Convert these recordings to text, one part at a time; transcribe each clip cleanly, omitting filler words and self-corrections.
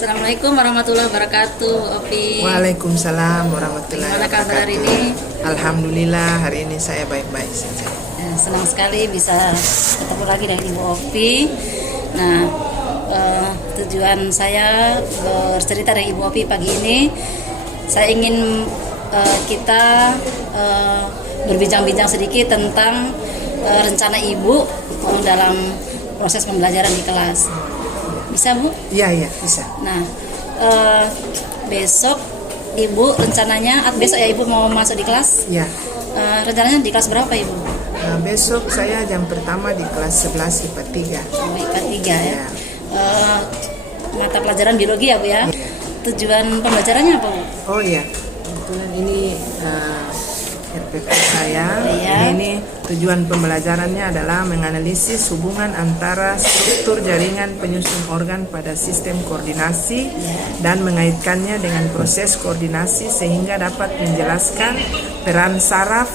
Assalamualaikum warahmatullahi wabarakatuh, Opi. Waalaikumsalam warahmatullahi Gimana kabar hari wabarakatuh. ini? Alhamdulillah hari ini saya baik-baik saja. Senang sekali bisa ketemu lagi dengan Ibu Opi. Nah, tujuan saya bercerita dengan Ibu Opi pagi ini, saya ingin kita berbincang-bincang sedikit tentang rencana Ibu dalam proses pembelajaran di kelas. Bisa, Bu? Iya, bisa. Nah, besok Ibu rencananya, besok ya Ibu mau masuk di kelas? Ya. Rencananya di kelas berapa, Ibu? Besok saya jam pertama di kelas 11 IPA 3. IPA 3 ya. Ya. Mata pelajaran biologi ya, Bu ya? Ya. Tujuan pembelajarannya apa, Bu? Oh iya, kebetulan ini RPP saya. Iya. Ini tujuan pembelajarannya adalah menganalisis hubungan antara struktur jaringan penyusun organ pada sistem koordinasi dan mengaitkannya dengan proses koordinasi sehingga dapat menjelaskan peran saraf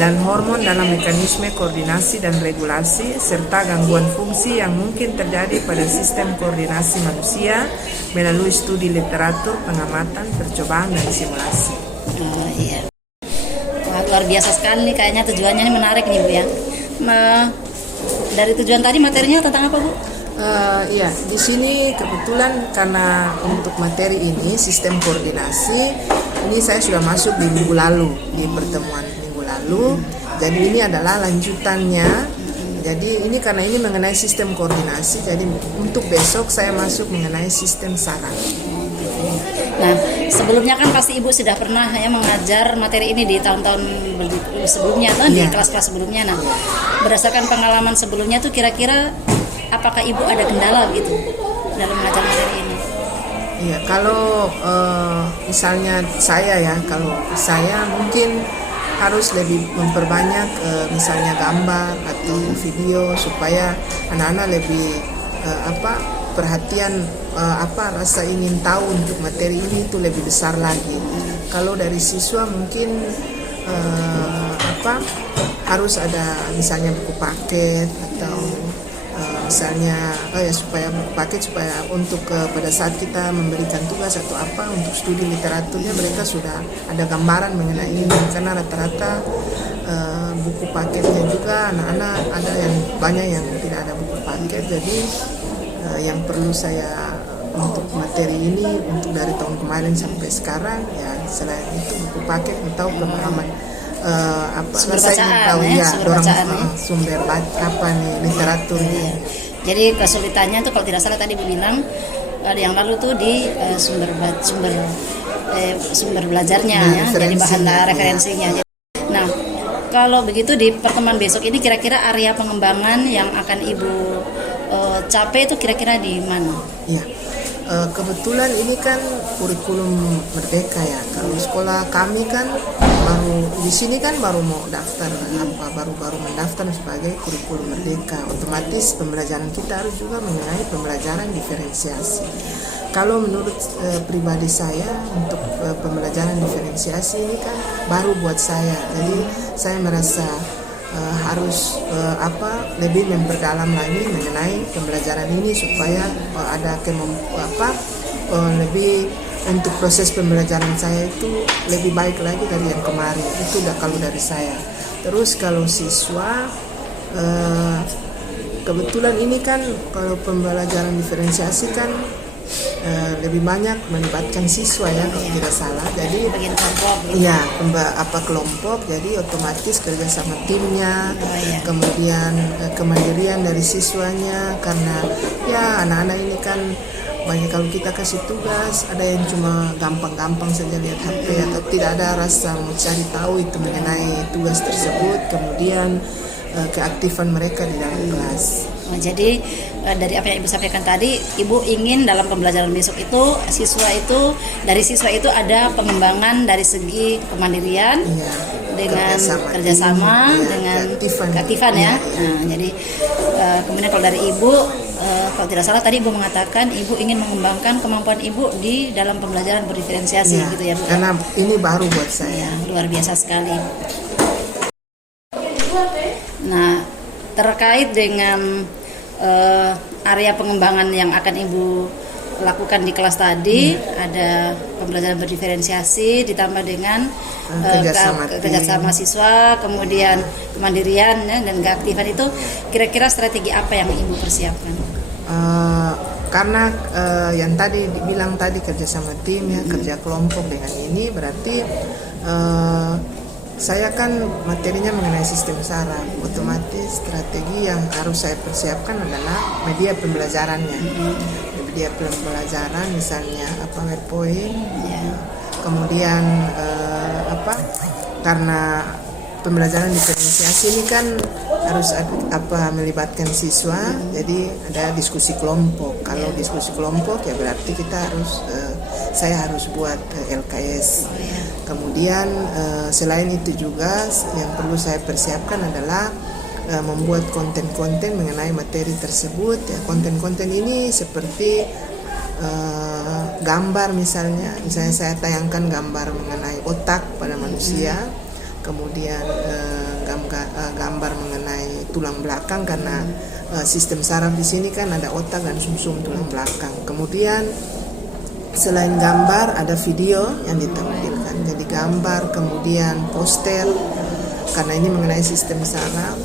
dan hormon dalam mekanisme koordinasi dan regulasi serta gangguan fungsi yang mungkin terjadi pada sistem koordinasi manusia melalui studi literatur, pengamatan, percobaan, dan simulasi. Oh iya. Wah, luar biasa sekali nih, kayaknya tujuannya ini menarik nih, Bu ya. Dari tujuan tadi materinya tentang apa, Bu? Iya, di sini kebetulan karena untuk materi ini sistem koordinasi ini saya sudah masuk di minggu lalu, di pertemuan minggu lalu. Jadi ini adalah lanjutannya. Jadi ini karena ini mengenai sistem koordinasi, jadi untuk besok saya masuk mengenai sistem saraf. Nah, sebelumnya kan pasti Ibu sudah pernah ya mengajar materi ini di tahun-tahun sebelumnya atau di kelas-kelas sebelumnya. Nah, berdasarkan pengalaman sebelumnya tuh kira-kira apakah Ibu ada kendala gitu dalam mengajar materi ini? Iya, kalau misalnya kalau saya mungkin harus lebih memperbanyak misalnya gambar atau video supaya anak-anak lebih perhatian rasa ingin tahu untuk materi ini itu lebih besar lagi. Kalau dari siswa mungkin harus ada misalnya buku paket atau misalnya supaya paket supaya untuk pada saat kita memberikan tugas atau apa untuk studi literaturnya mereka sudah ada gambaran mengenai ini, karena rata-rata buku paketnya juga anak-anak ada yang banyak yang tidak ada buku paket. Jadi yang perlu saya untuk materi ini untuk dari tahun kemarin sampai sekarang ya selain itu buku paket atau pemahaman sumber bacaan, sumber literaturnya. Iya. Jadi kesulitannya tuh kalau tidak salah tadi Bu bilang yang lalu tuh di sumber belajarnya ya, jadi bahan referensinya. Ya. Nah, kalau begitu di pertemuan besok ini kira-kira area pengembangan yang akan Ibu capai itu kira-kira di mana? Iya. Kebetulan ini kan kurikulum merdeka ya. Kalau sekolah kami kan baru di sini kan baru mau daftar baru mendaftar sebagai kurikulum merdeka. Otomatis pembelajaran kita harus juga mengenai pembelajaran diferensiasi. Kalau menurut pribadi saya untuk pembelajaran diferensiasi ini kan baru buat saya. Jadi saya merasa harus lebih memperdalam lagi mengenai pembelajaran ini supaya ada lebih untuk proses pembelajaran saya itu lebih baik lagi dari yang kemarin. Itu udah kalau dari saya. Terus kalau siswa kebetulan ini kan kalau pembelajaran diferensiasi kan lebih banyak melibatkan siswa ya kalau tidak salah. Jadi iya kelompok, jadi otomatis kerja sama timnya, kemudian kemandirian dari siswanya, karena ya anak-anak ini kan banyak kalau kita kasih tugas ada yang cuma gampang-gampang saja lihat HP atau tidak ada rasa mau cari tahu itu mengenai tugas tersebut, kemudian keaktifan mereka di dalam kelas. Jadi dari apa yang Ibu sampaikan tadi, Ibu ingin dalam pembelajaran besok itu siswa itu ada pengembangan dari segi kemandirian, dengan kerjasama dengan keaktifan ya. Nah, jadi kemudian kalau dari Ibu, kalau tidak salah tadi Ibu mengatakan Ibu ingin mengembangkan kemampuan Ibu di dalam pembelajaran berdiferensiasi gitu ya, Bu. Karena ini baru buat saya. Luar biasa sekali. Nah, terkait dengan area pengembangan yang akan Ibu lakukan di kelas tadi, ada pembelajaran berdiferensiasi ditambah dengan kerjasama siswa, kemudian kemandirian ya, dan keaktifan itu. Kira-kira strategi apa yang Ibu persiapkan? Karena yang tadi dibilang tadi kerjasama tim ya, kerja kelompok dengan ini berarti saya kan materinya mengenai sistem saraf, otomatis strategi yang harus saya persiapkan adalah media pembelajarannya. Media pembelajaran misalnya PowerPoint, kemudian karena pembelajaran diferensiasi ini kan harus melibatkan siswa, jadi ada diskusi kelompok. Kalau diskusi kelompok ya berarti kita saya harus buat LKS. Kemudian selain itu juga yang perlu saya persiapkan adalah membuat konten-konten mengenai materi tersebut. Ya, konten-konten ini seperti gambar misalnya saya tayangkan gambar mengenai otak pada manusia, kemudian gambar mengenai tulang belakang karena sistem saraf di sini kan ada otak dan sumsum tulang belakang. Kemudian selain gambar ada video yang ditampilkan, jadi gambar, kemudian poster karena ini mengenai sistem saraf.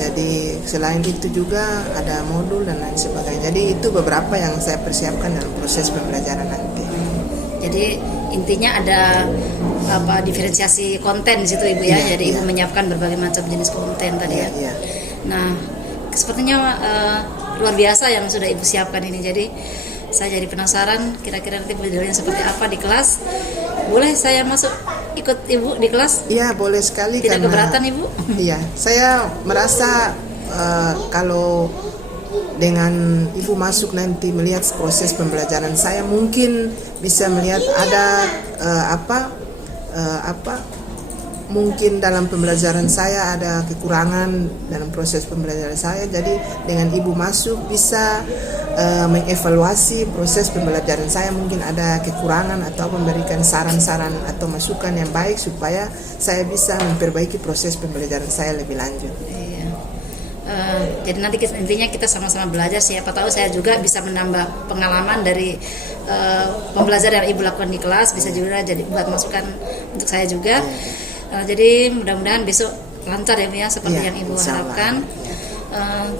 Jadi selain itu juga ada modul dan lain sebagainya. Jadi itu beberapa yang saya persiapkan dalam proses pembelajaran nanti. Jadi intinya ada diferensiasi konten di situ Ibu ya. Jadi Ibu menyiapkan berbagai macam jenis konten tadi ya. Nah, sepertinya luar biasa yang sudah Ibu siapkan ini. Jadi saya jadi penasaran kira-kira nanti modelnya seperti apa di kelas. Boleh saya masuk ikut Ibu di kelas? Iya, boleh sekali. Tidak keberatan Ibu? Iya, saya merasa kalau dengan Ibu masuk nanti melihat proses pembelajaran saya, mungkin bisa melihat ada mungkin dalam pembelajaran saya ada kekurangan dalam proses pembelajaran saya. Jadi dengan Ibu masuk bisa mengevaluasi proses pembelajaran saya, mungkin ada kekurangan atau memberikan saran-saran atau masukan yang baik supaya saya bisa memperbaiki proses pembelajaran saya lebih lanjut. Jadi nanti intinya kita sama-sama belajar, siapa tahu saya juga bisa menambah pengalaman dari pembelajaran yang Ibu lakukan di kelas, bisa juga jadi buat masukan untuk saya juga. Jadi mudah-mudahan besok lancar ya Bu ya, seperti yang Ibu harapkan.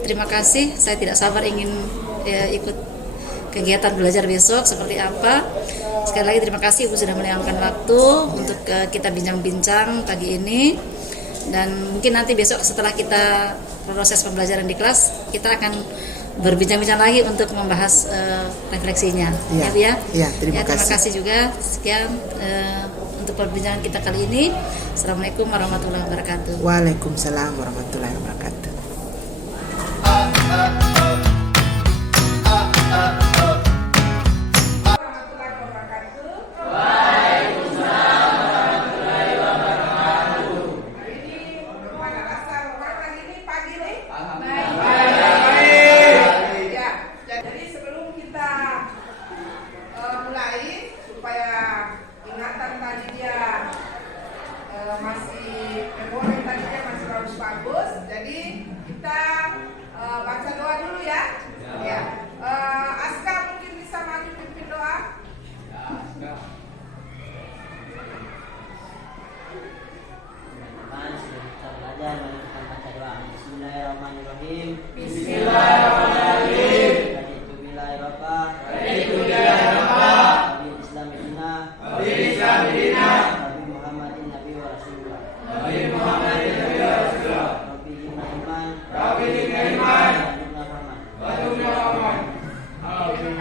Terima kasih, saya tidak sabar ingin ikut kegiatan belajar besok seperti apa. Sekali lagi terima kasih Ibu sudah meluangkan waktu untuk kita bincang-bincang pagi ini. Dan mungkin nanti besok setelah kita proses pembelajaran di kelas, kita akan berbincang-bincang lagi untuk membahas refleksinya. Ya Bu ya. Terima kasih juga. Sekian untuk perbincangan kita kali ini. Assalamualaikum warahmatullahi wabarakatuh. Waalaikumsalam warahmatullahi wabarakatuh. Amin.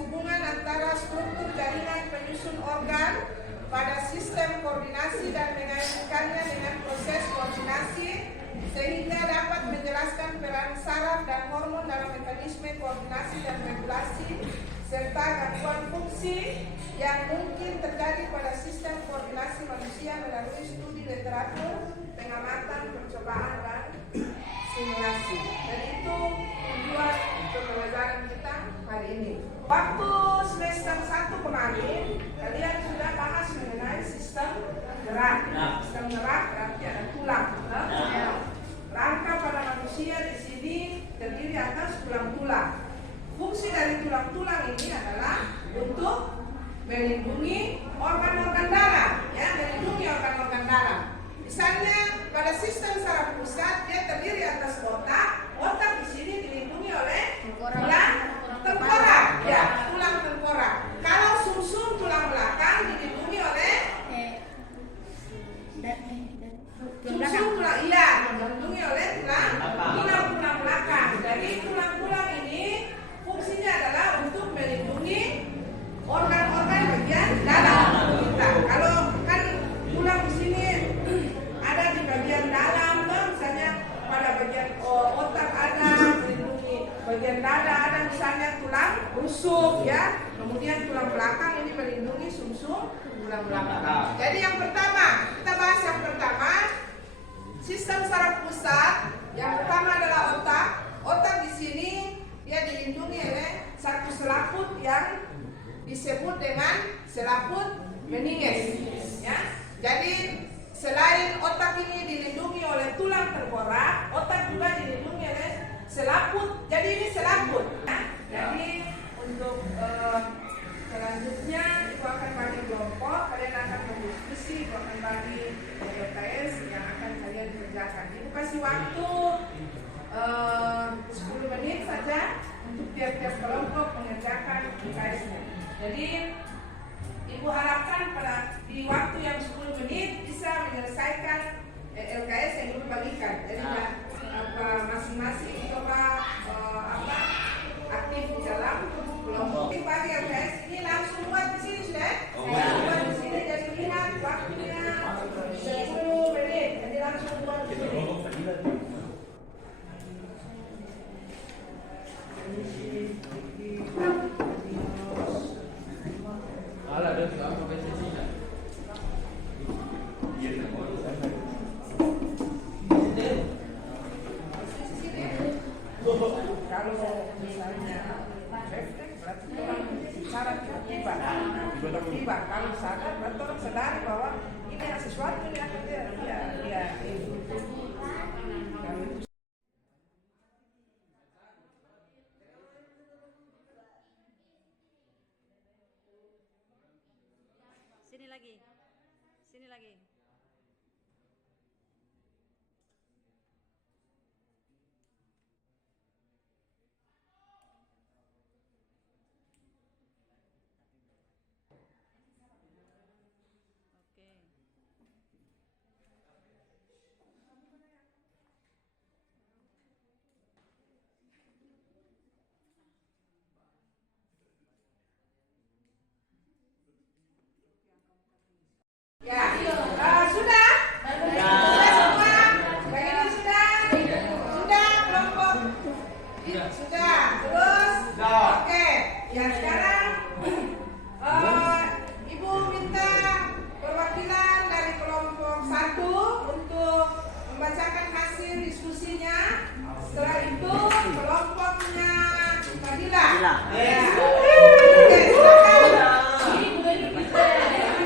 hubungan antara struktur jaringan penyusun organ pada sistem koordinasi dan mengaitkannya dengan proses koordinasi sehingga dapat menjelaskan peran saraf dan hormon dalam mekanisme koordinasi dan regulasi serta gangguan fungsi yang mungkin terjadi pada sistem koordinasi manusia melalui studi literatur, pengamatan, percobaan, dan simulasi. Dan itu tujuan untuk pembelajaran kita hari ini. Waktu semester 1 kemarin, kalian sudah bahas mengenai sistem gerak. Sistem gerak berarti ada tulang. Rangka pada manusia di sini terdiri atas tulang-tulang. Fungsi dari tulang-tulang ini adalah untuk melindungi organ-organ dalam, ya, melindungi organ-organ dalam. Misalnya pada sistem saraf pusat dia terdiri atas otak. Otak di sini dilindungi oleh tulang tengkorak, ya, tulang tengkorak. Kalau sumsum tulang belakang dilindungi oleh sumsum tulang, iya, dilindungi oleh tulang belakang. Jadi tulang-tulang ini fungsinya adalah untuk melindungi organ-organ bagian dalam kita. Kalau kan tulang di sini ada di bagian dalam, misalnya pada bagian otak ada melindungi bagian dada, ada misalnya tulang rusuk, ya. Kemudian tulang belakang ini melindungi sumsum tulang belakang. Jadi yang pertama, kita bahas yang pertama, sistem saraf pusat. Yang pertama adalah otak. Otak di sini dia dilindungi oleh satu selaput yang disebut dengan selaput meninges, ya. Jadi selain otak ini dilindungi oleh tulang tengkorak, otak juga dilindungi oleh selaput. Jadi ini selaput, ya. Jadi untuk selanjutnya itu akan bagi kelompok, kalian akan berdiskusi, itu akan bagi LKS yang akan kalian kerjakan. Ibu kasih waktu 10 menit saja untuk tiap-tiap kelompok mengerjakan LKS-nya. Jadi Ibu harapkan di waktu yang 10 menit bisa menyelesaikan LKS yang Ibu bagikan. Jadi masing-masing coba aktif di dalam kelompok. Ibu bagi LKS ini langsung buat di sini sudah. Buat di sini, jadi lihat waktunya 10 menit. Jadi langsung buat di sini. Kalau misalnya refleks berarti orang bicara tiba-tiba. Kalau sadar berarti orang sadar bahwa ini ada sesuatu yang akan dia itu. Sini lagi. Ya, sudah? Sudah semua? Begini sudah? Sudah kelompok? Sudah. Terus? Oke. Ya sekarang Ibu minta perwakilan dari kelompok 1 untuk membacakan hasil diskusinya. Setelah itu kelompoknya Fadila. Ya. Oke, silakan.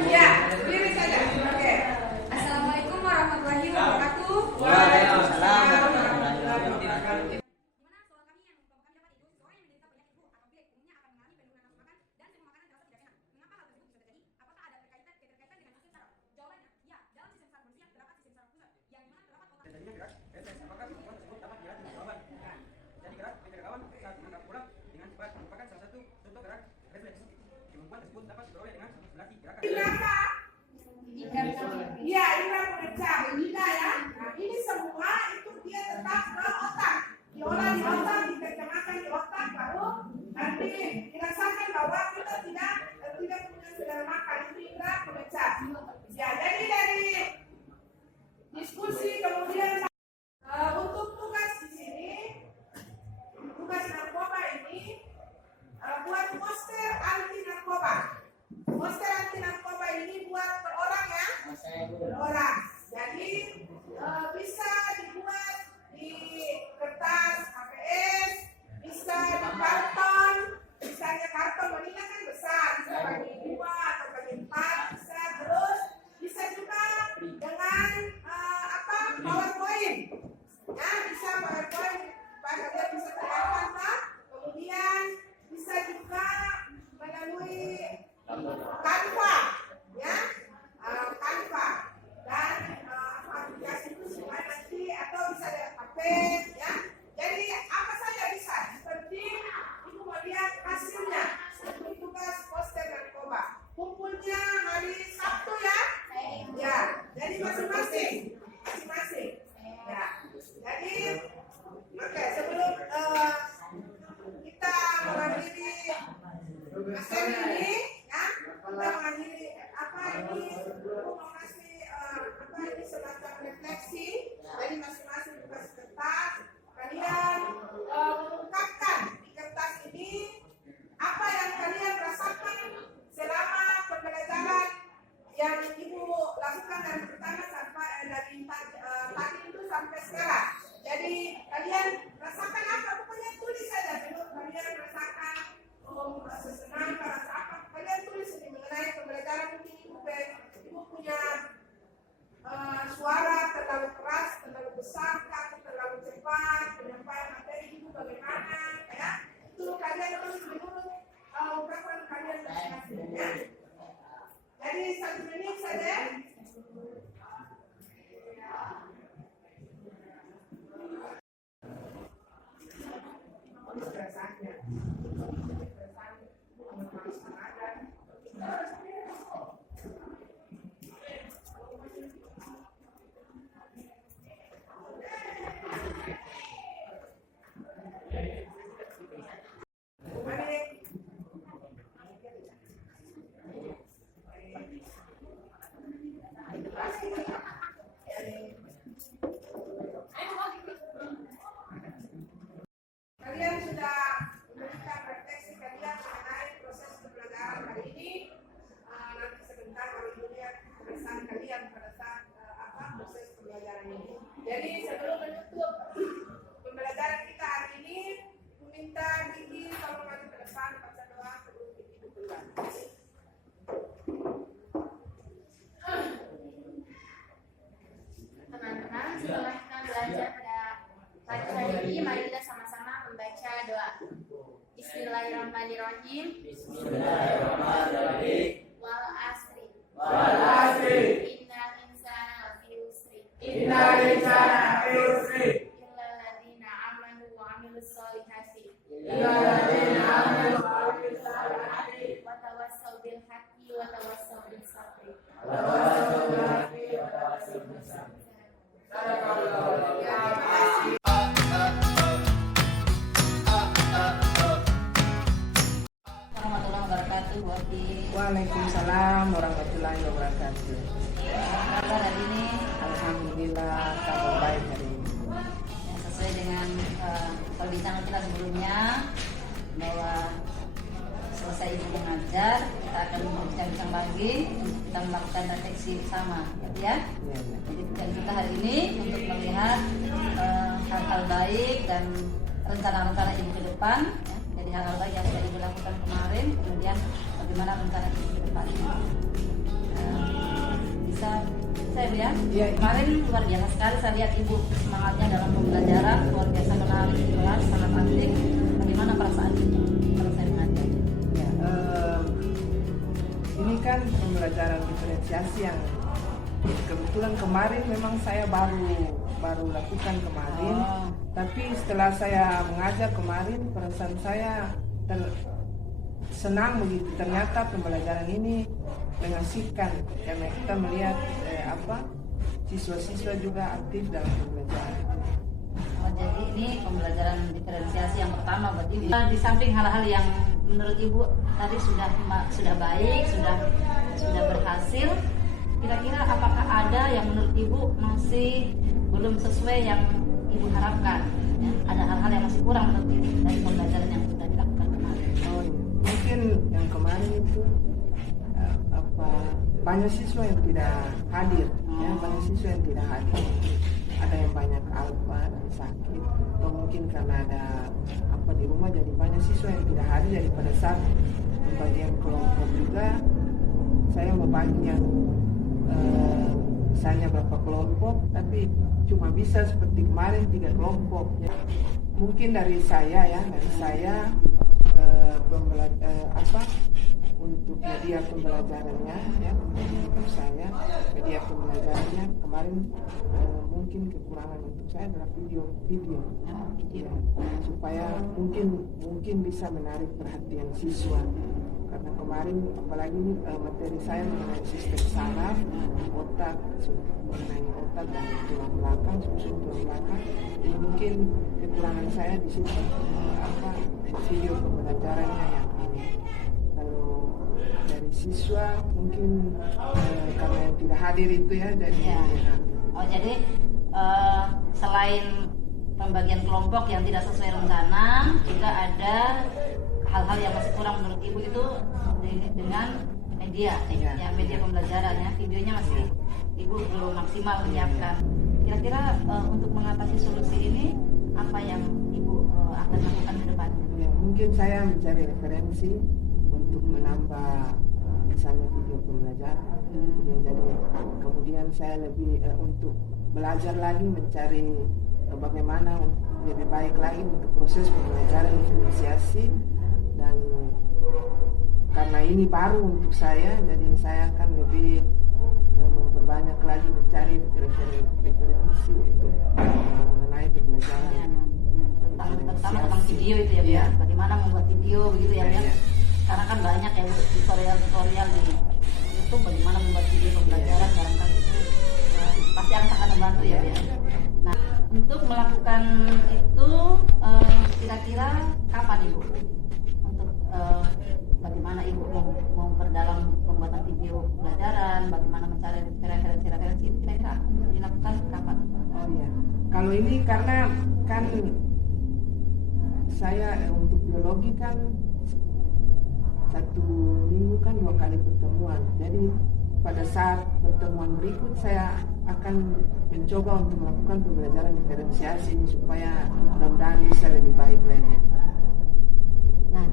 Ya. Assalamualaikum warahmatullahi wabarakatuh. Waalaikumsalam warahmatullahi wabarakatuh. Iya, indra pengencang, indra ya. Nah, ini semua itu dia tetap ke otak, diolah di otak, diterjemahkan di otak, baru nanti dirasakan bahwa bisa. Ya, jadi dari diskusi kemudian untuk tugas di sini, tugas narkoba ini buat poster anti narkoba. Poster anti narkoba ini buat per orang ya, per orang. Jadi bisa dibuat di kertas HPS, bisa di karton. Misalnya karton manila kan besar, bisa bagi 2 atau bagi 4, bisa. Terus bisa juga dengan PowerPoint. Ya, bisa PowerPoint supaya kalian bisa terangkan lah. Kemudian bisa juga melalui Canva, ya, Canva dan aplikasi itu semua nanti atau bisa dari HP, ya. Jadi apa saja bisa. Seperti ibu melihat hasilnya. Itu tugas poster narkoba. Kumpulnya hari Sabtu ya. Ya, jadi masing-masing. Ya, jadi oke, sebelum kita mengakhiri materi ini, ya, kita mengakhiri ini, mau kasih ini semacam refleksi. Jadi masing-masing tugas kertas, kalian mengungkapkan di kertas ini apa yang kalian rasakan selama pembelajaran yang ibu lakukan dari pertama sampai dari pagi itu sampai sekarang. Jadi kalian rasakan apa? Pokoknya tulis saja dulu. Kalian rasakan senang, rasa apa? Kalian tulis ini mengenai pembelajaran. Mungkin ibu punya suara terlalu keras, terlalu besar, atau terlalu cepat, penyampaian materi ibu bagaimana? Ya, itu kalian tulis menurut ungkapan kalian masing-masing. Ya. Jadi 1 menit saja. Kalian sudah memberikan refleksi kalian mengenai proses pembelajaran hari ini. Nanti sebentar baru lihat kesan kalian pada saat proses pembelajaran ini. Jadi sebelum menutup pembelajaran kita hari ini, meminta Gigi tolong maju ke depan baca doa sebelum Gigi keluar. Teman-teman, setelah kita belajar pada pagi hari ini, mari kita sama-sama membaca doa. Bismillahirrahmanirrahim. Wal asri. Innal insana lafi usri. Illal ladzina amanu wa amilus solihati. Wa tawassaw bil haqqi wa tawassaw bis sabri. Warahmatullahi wabarakatuh. Waalaikumsalam warahmatullahi wabarakatuh. Kabar hari ini Alhamdulillah kabar baik hari ini. yang sesuai dengan perbincangan kita sebelumnya bahwa selesai ibu mengajar, kita akan berbincang-bincang lagi untuk kita melakukan refleksi bersama, ya. Jadi tujuan kita hari ini untuk melihat hal-hal baik dan rencana-rencana ibu ke depan. Ya. Jadi hal-hal baik yang sudah ibu lakukan kemarin, kemudian bagaimana rencana ibu ke depan. Bisa saya lihat kemarin luar biasa sekali saya lihat ibu semangatnya dalam pembelajaran, luar biasa menarik di kelas, sangat aktif. Bagaimana perasaan ibu kalau saya mengajar? Ini kan pembelajaran diferensiasi yang kebetulan kemarin memang saya baru lakukan kemarin. Tapi setelah saya mengajar kemarin, perasaan saya senang begitu. Ternyata pembelajaran ini mengasihkan karena kita melihat siswa-siswa juga aktif dalam pembelajaran. Jadi ini pembelajaran diferensiasi yang pertama buat ibu. Di samping hal-hal yang menurut ibu tadi sudah baik, sudah berhasil. Kira-kira apakah ada yang menurut Ibu masih belum sesuai yang Ibu harapkan? Ya, ada hal-hal yang masih kurang menurut Ibu dari pembelajaran yang sudah dilakukan kemarin? Mungkin yang kemarin itu banyak siswa yang tidak hadir, ya, banyak siswa yang tidak hadir. Ada yang banyak alfa dan sakit, atau mungkin karena ada apa di rumah, jadi banyak siswa yang tidak hadir. Jadi pada saat pembagian kelompok juga saya membagi yang misalnya berapa kelompok, tapi cuma bisa seperti kemarin 3 kelompok. Ya. Mungkin dari saya untuk media pembelajarannya, ya, untuk saya media pembelajarannya kemarin mungkin kekurangan untuk saya adalah video ya, supaya mungkin bisa menarik perhatian siswa, karena kemarin apalagi materi saya mengenai sistem saraf otak, mengenai otak dan tulang belakang, susun tulang belakang, ini mungkin kekurangan saya di situ, video pembelajarannya yang ini. Kalau dari siswa mungkin karena yang tidak hadir itu ya, jadi jadi selain pembagian kelompok yang tidak sesuai rencana, juga ada hal-hal yang masih kurang menurut Ibu itu dengan media, media pembelajaran, ya, videonya masih Ibu belum maksimal menyiapkan. Kira-kira untuk mengatasi solusi ini apa yang Ibu akan lakukan ke depan? Ya, mungkin saya mencari referensi untuk menambah misalnya video pembelajaran, jadi kemudian saya lebih untuk belajar lagi mencari bagaimana lebih baik lagi untuk proses pembelajaran diferensiasi. Dan karena ini baru untuk saya, jadi saya akan lebih memperbanyak lagi mencari referensi itu mengenai pembelajaran, terutama tentang video itu ya, ya. Bagaimana membuat video begitu ya, ya. Karena kan banyak ya tutorial di YouTube bagaimana membuat video pembelajaran, barangkali itu pasti akan sangat membantu ya. Nah, untuk melakukan itu kira-kira kapan Ibu? Untuk bagaimana Ibu mau memperdalam pembuatan video pembelajaran, bagaimana mencari referensi itu kira-kira akan dilakukan kapan? Oh iya, kalau ini karena kan saya untuk biologi kan 1 minggu kan 2 kali pertemuan, jadi pada saat pertemuan berikut saya akan mencoba untuk melakukan pembelajaran diferensiasi ini supaya mudah-mudahan bisa lebih baik lagi. Nah,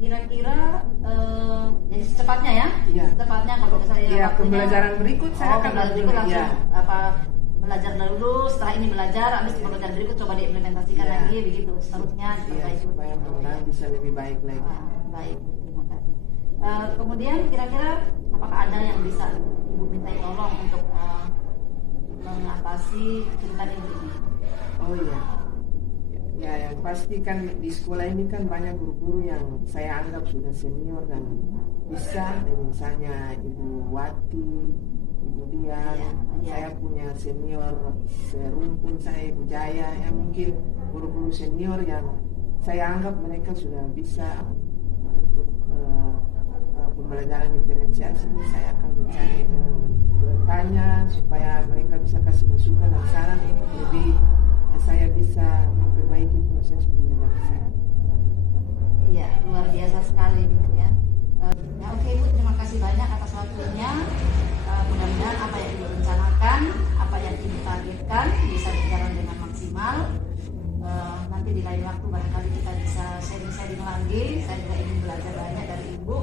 kira-kira jadi secepatnya ya? Iya. Secepatnya kalau saya ya, pembelajaran berikut saya akan berikut langsung belajar dulu, setelah ini belajar, habis pembelajaran berikut coba diimplementasikan lagi begitu seterusnya itu. Supaya mudah-mudahan bisa lebih baik lagi. Baik, terima kasih. Kemudian kira-kira apakah ada yang bisa Ibu minta tolong untuk mengatasi kesulitan Ibu ini? Oh iya. Ya, yang pasti kan di sekolah ini kan banyak guru-guru yang saya anggap sudah senior dan bisa, misalnya Ibu Wati, Ibu Dian, saya punya senior serumpun saya, Ibu Jaya, yang mungkin guru-guru senior yang saya anggap mereka sudah bisa untuk pembelajaran diferensiasi. Saya akan mencari bertanya supaya mereka bisa kasih masukan dan saran lebih saya bisa memperbaiki proses pembelajaran saya. Iya, luar biasa sekali ya. Oke Ibu, terima kasih banyak atas waktunya. Mudah-mudahan apa yang Ibu rencanakan, apa yang Ibu targetkan bisa berjalan dengan maksimal. Nanti di lain waktu barangkali kita bisa sharing-sharing lagi. Saya juga ingin belajar banyak dari Ibu.